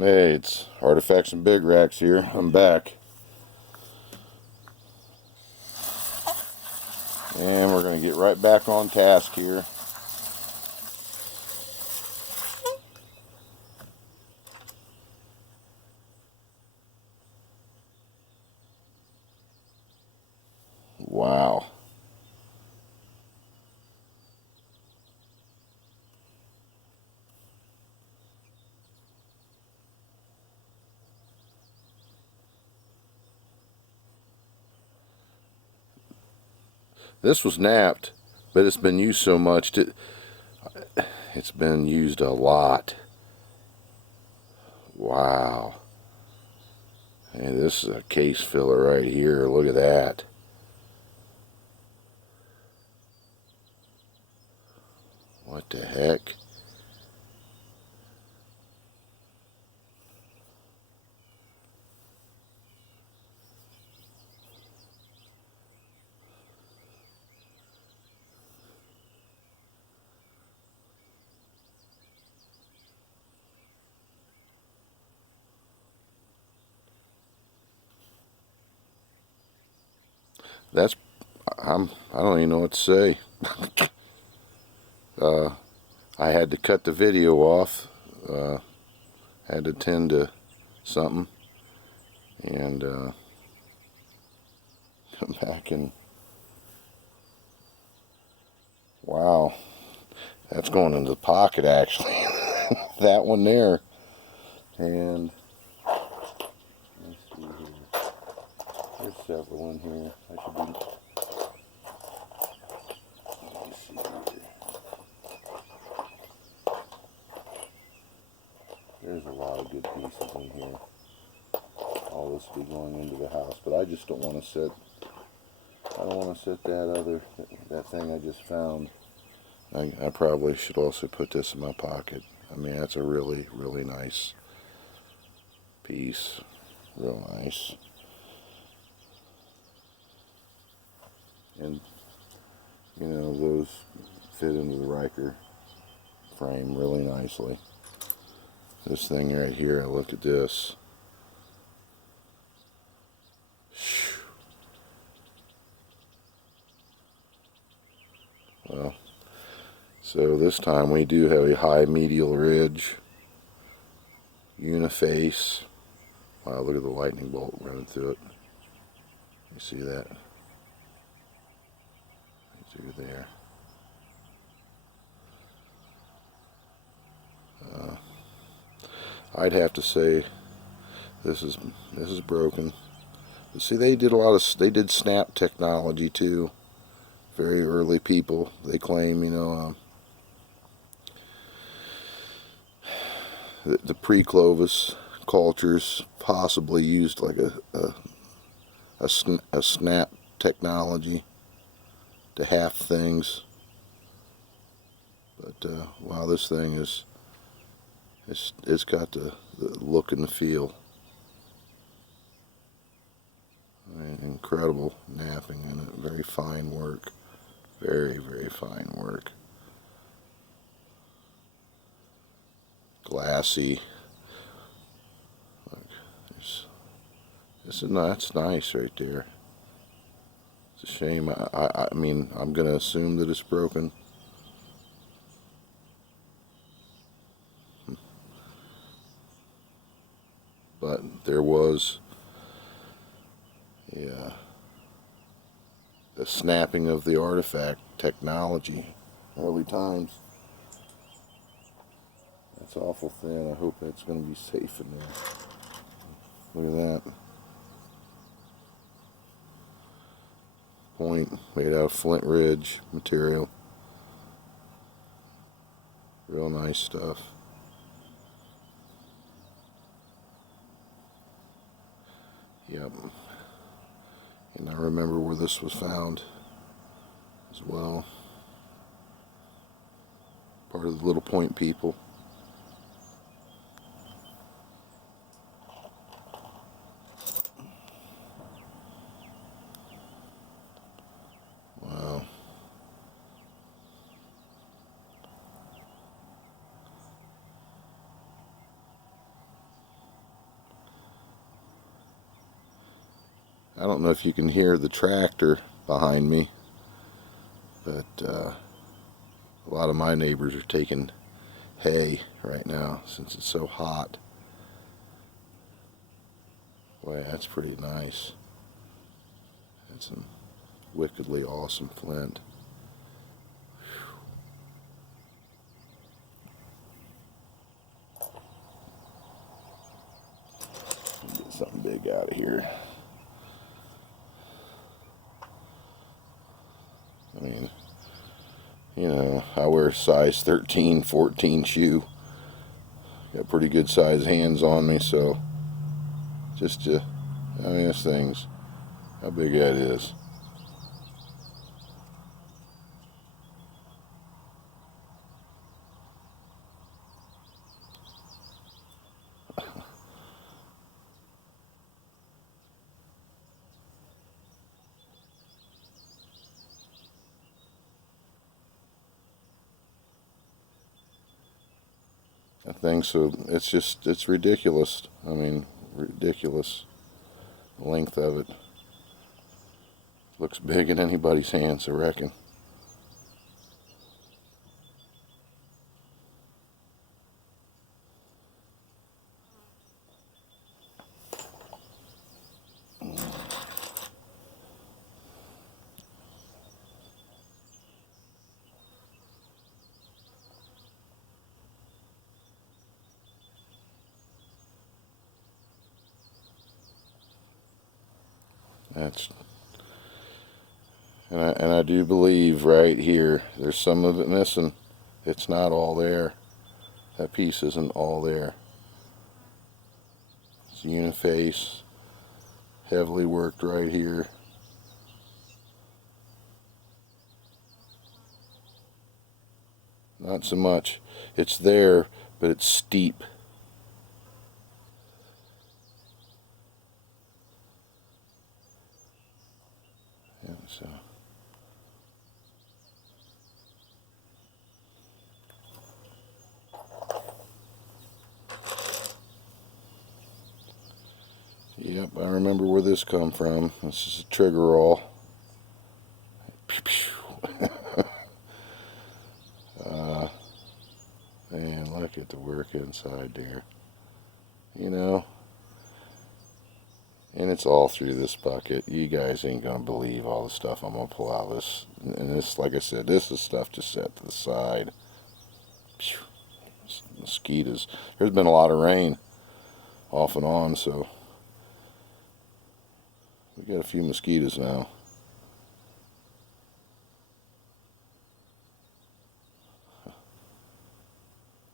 Hey, it's Artifacts and Big Racks here. I'm back. And we're going to get right back on task here. Wow. This was napped, but it's been used so much. It's been used a lot. Wow. Hey, this is a case filler right here. Look at that. What the heck? That's I don't even know what to say. I had to cut the video off. Had to tend to something and come back and wow, that's going into the pocket actually. That one there. And let's see here. There's several in here. I should be. Let me see here. There's a lot of good pieces in here. All this will be going into the house, but I just don't want to set. I don't want to set that thing I just found. I probably should also put this in my pocket. I mean, that's a really, really nice piece. Real nice. And, you know, those fit into the Riker frame really nicely. This thing right here, look at this. Well, so this time we do have a high medial ridge, uniface. Wow, look at the lightning bolt running through it. You see that? Right through there. I'd have to say this is broken. But see, they did snap technology too. Very early people, they claim, you know, the pre-Clovis cultures possibly used like a snap technology to half things. But wow, this thing it's got the look and the feel. I mean, incredible napping in it. Very fine work. Very, very fine work. Glassy. Look, that's nice right there. It's a shame. I mean, I'm going to assume that it's broken. But there was, yeah, the snapping of the artifact technology. Early times. That's awful thin. I hope that's going to be safe in there. Look at that. Point made out of Flint Ridge material. Real nice stuff. Yep. And I remember where this was found as well. Part of the Little Point people. Wow. I don't know if you can hear the tractor behind me, but a lot of my neighbors are taking hay right now since it's so hot. Boy, that's pretty nice. That's some wickedly awesome flint. Get something big out of here. I mean, you know, I wear a size 13, 14 shoe. Got pretty good size hands on me, so just to, I mean, this thing's, how big that is. That thing, so it's ridiculous. I mean, ridiculous. The length of it. Looks big in anybody's hands, I reckon. That's, and I do believe right here, there's some of it missing. It's not all there. That piece isn't all there. It's uniface, heavily worked right here. Not so much. It's there, but it's steep. Yeah, so. Yep, I remember where this come from. This is a trigger roll. Man, look at the work inside there. You know, and it's all through this bucket. You guys ain't gonna believe all the stuff I'm gonna pull out of this. And this, like I said, this is stuff just set to the side. Mosquitoes. There's been a lot of rain off and on, so we got a few mosquitoes now.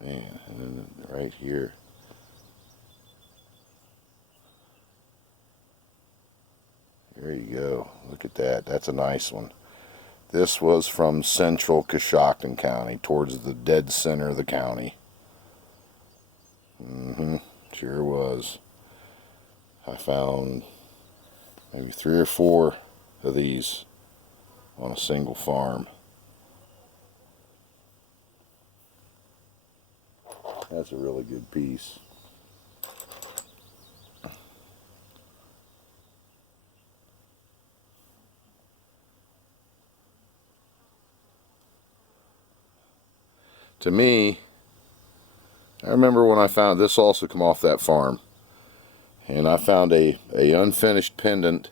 Man, and then right here. There you go. Look at that. That's a nice one. This was from central Coshocton County, towards the dead center of the county. Sure was. I found maybe 3 or 4 of these on a single farm. That's a really good piece. To me, I remember when I found this also come off that farm, and I found a unfinished pendant,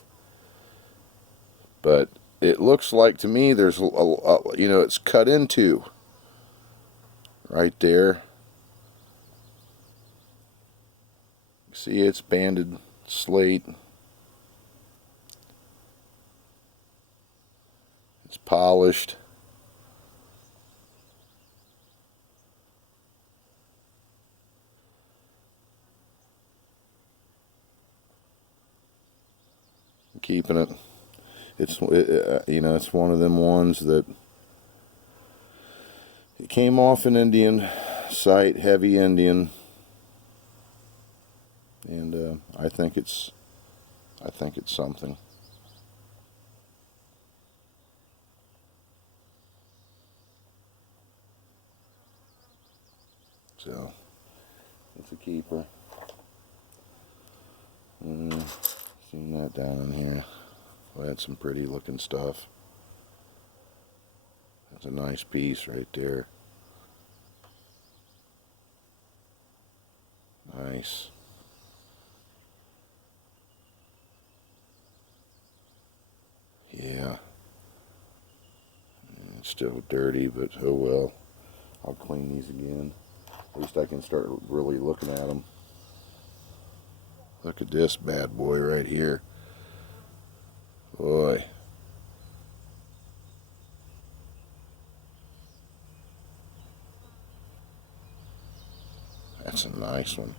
but it looks like to me there's you know, it's cut into right there. See, it's banded slate. It's polished. I'm keeping it. It's you know, it's one of them ones that it came off an Indian site, heavy Indian, and I think it's something. So it's a keeper. Seen that down in here. We had some pretty looking stuff. That's a nice piece right there. Nice. Yeah. It's still dirty, but oh well. I'll clean these again. At least I can start really looking at them. Look at this bad boy right here. Boy. That's a nice one.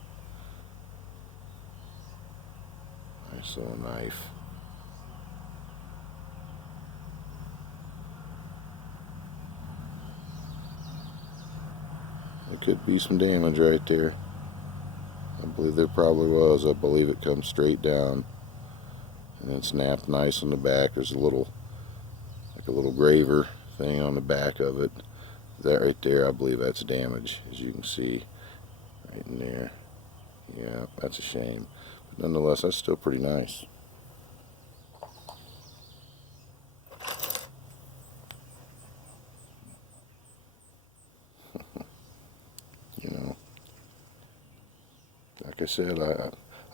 Nice little knife. There could be some damage right there. I believe there probably was. I believe it comes straight down. And it's snapped nice on the back. There's a little, like a little graver thing on the back of it. That right there, I believe that's damage, as you can see. Right in there. Yeah, that's a shame. But nonetheless, that's still pretty nice. You know, like I said,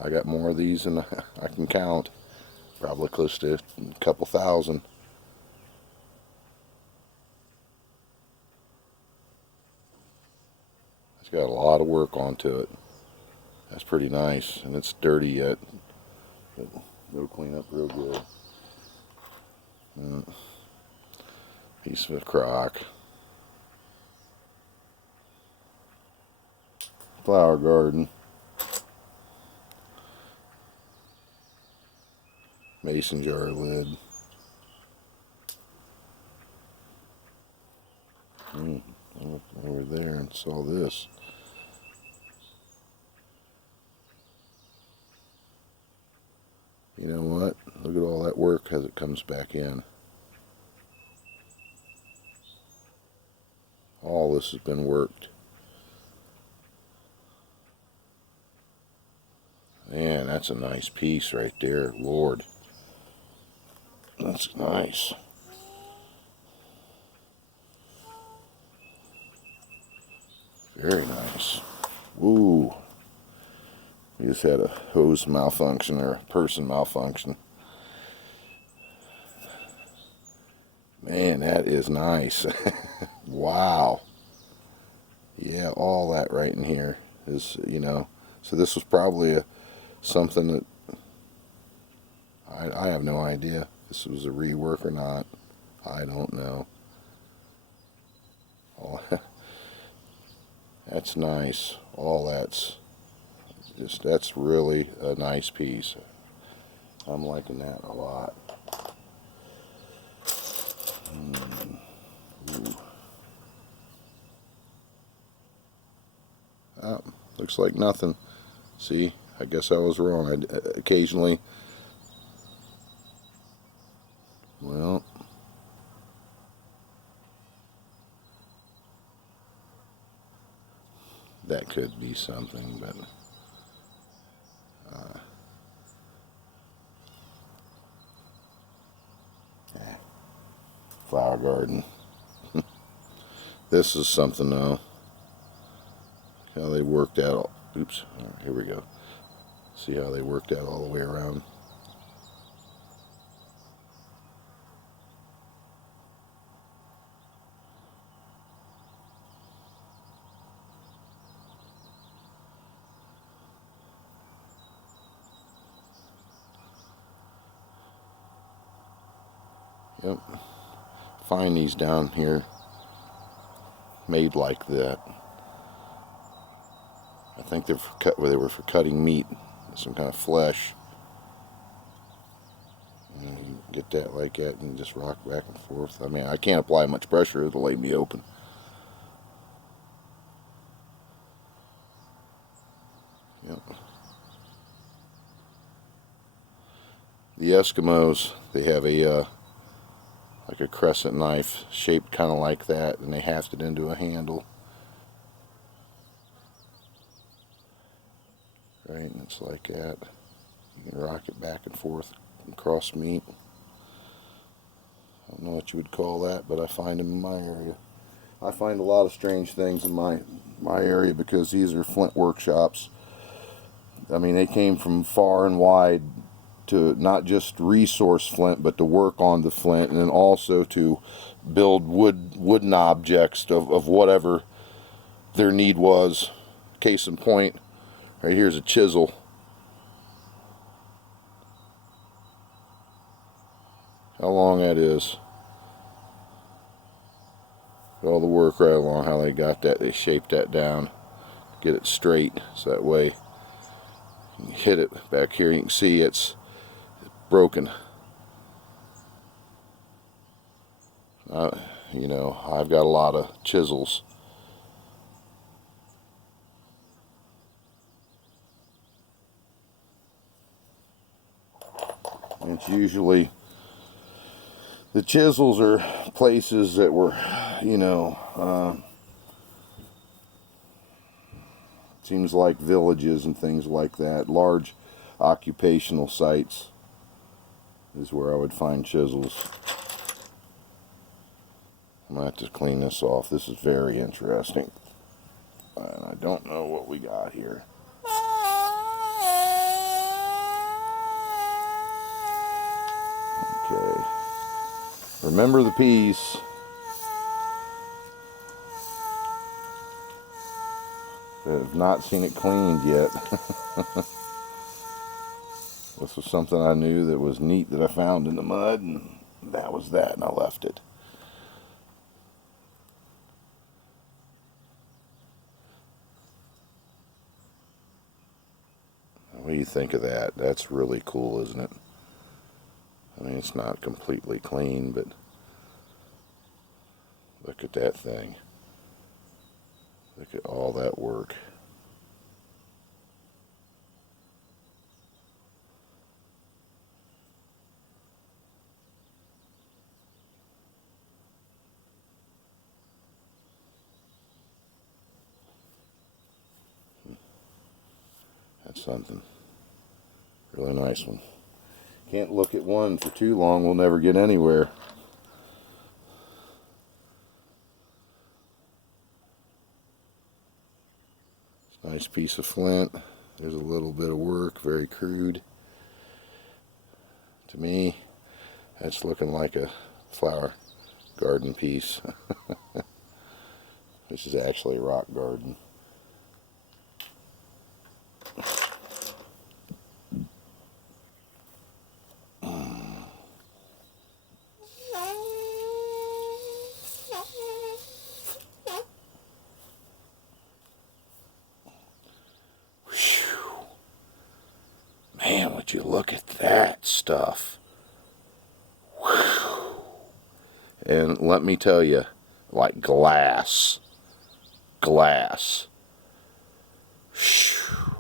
I got more of these than I can count. Probably close to a couple thousand. It's got a lot of work onto it. That's pretty nice, and it's dirty yet, but it'll clean up real good. Piece of a crock. Flower garden. Mason jar lid. I looked over there and saw this. You know what? Look at all that work as it comes back in. All this has been worked. Man, that's a nice piece right there. Lord. That's nice. Very nice. Woo. We just had a hose malfunction, or a person malfunction. Man, that is nice. Wow. Yeah, all that right in here is, you know. So this was probably something that I have no idea if this was a rework or not. I don't know. That's nice. All that's really a nice piece. I'm liking that a lot. Oh, looks like nothing. See, I guess I was wrong. I occasionally, well, that could be something, but flower garden. This is something though. How they worked out. Oops. All right, here we go. See how they worked out all the way around. Yep. Find these down here made like that. I think they're they were for cutting meat, some kind of flesh. And you get that like that and just rock back and forth. I mean, I can't apply much pressure, it'll lay me open. Yep. The Eskimos, they have a like a crescent knife shaped kind of like that, and they haft it into a handle. Right, and it's like that. You can rock it back and forth and cross meat. I don't know what you would call that, but I find them in my area. I find a lot of strange things in my area because these are Flint workshops. I mean, they came from far and wide to not just resource flint, but to work on the flint, and then also to build wooden objects of whatever their need was. Case in point, right here's a chisel. How long that is. All the work right along, how they got that, they shaped that down, get it straight, so that way you can hit it back here, you can see it's broken. You know, I've got a lot of chisels. It's usually, the chisels are places that were, you know, seems like villages and things like that. Large occupational sites is where I would find chisels. I'm going to have to clean this off. This is very interesting. And I don't know what we got here. Okay. Remember the piece. I have not seen it cleaned yet. This was something I knew that was neat that I found in the mud, and that was that, and I left it. What do you think of that? That's really cool, isn't it? I mean, it's not completely clean, but look at that thing. Look at all that work. That's something. Really nice one. Can't look at one for too long, we'll never get anywhere. Nice piece of flint. There's a little bit of work, very crude. To me, that's looking like a flower garden piece. This is actually a rock garden. Man, would you look at that stuff. Whew. And let me tell you, like glass. Glass. Whew.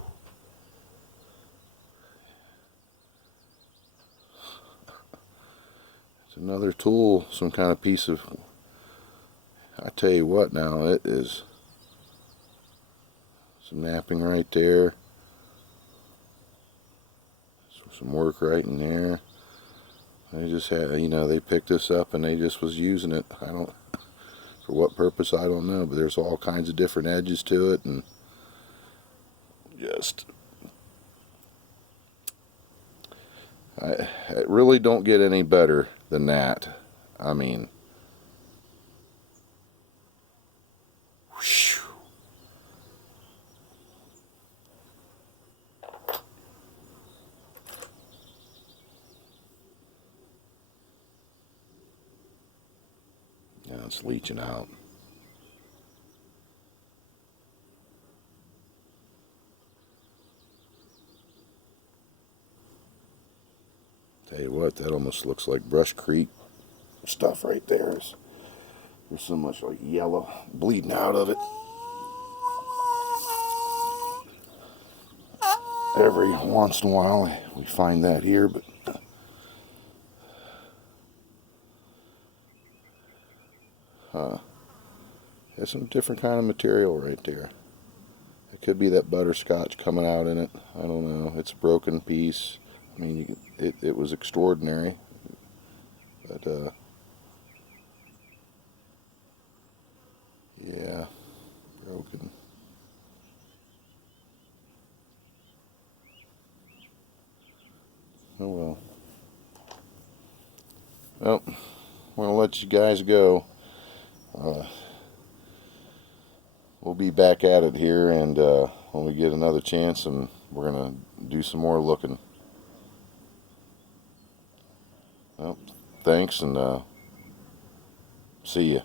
It's another tool, some kind of piece of, I tell you what now, it is some napping right there. Some work right in there. They just had, you know, they picked this up and they just was using it. I don't, for what purpose, I don't know, but there's all kinds of different edges to it, and just, it really don't get any better than that. I mean, whew. Yeah, it's leaching out. Tell you what, that almost looks like Brush Creek stuff right there. There's so much like yellow bleeding out of it. Every once in a while we find that here, but there's some different kind of material right there. It could be that butterscotch coming out in it. I don't know. It's a broken piece. I mean, it was extraordinary, but yeah, broken. Oh well. Well, I'm gonna let you guys go. Uh, we'll be back at it here, and when we get another chance, and we're gonna do some more looking. Well, thanks, and see ya.